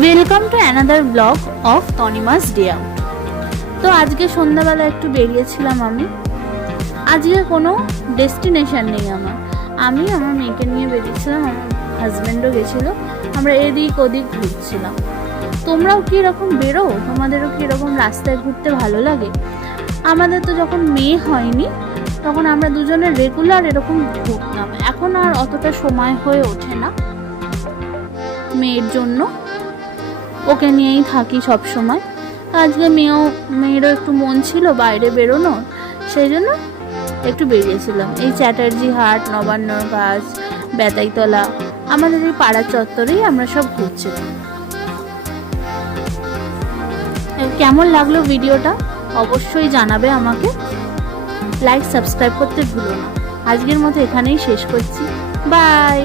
Welcome to another blog of Tanima's day out. তো আজকে সন্ধ্যাবেলা একটু বেরিয়েছিলাম আমি। আজকে কোনো ডেস্টিনেশন নেই আমি আমার মেয়েকে নিয়ে বেরিয়েছিলাম, আমার হাজব্যান্ডও গেছিলো। আমরা এদিক ওদিক ঘুরছিলাম। তোমরাও কি এরকম বেরো? তোমাদেরও কি এরকম রাস্তায় ঘুরতে ভালো লাগে? আমাদের তো যখন মেয়ে হয়নি তখন আমরা দুজনে রেগুলার এরকম ঘুরতাম। এখন আর অতটা সময় হয়ে ওঠে না মেয়ের জন্য, ওকে নিয়েই থাকি সব সময়। আজকে মেয়েরও একটু মন ছিল বাইরে বেরোনোর, সেই জন্য একটু বেরিয়েছিলাম। এই চ্যাটার্জি হাট, নবান্নর গাছ, বেতাইতলা, আমাদের এই পাড়ার চত্বরেই আমরা সব ঘুরছিলাম। কেমন লাগলো ভিডিওটা অবশ্যই জানাবে আমাকে। লাইক সাবস্ক্রাইব করতে ভুলো না। আজকের মতো এখানেই শেষ করছি। বাই।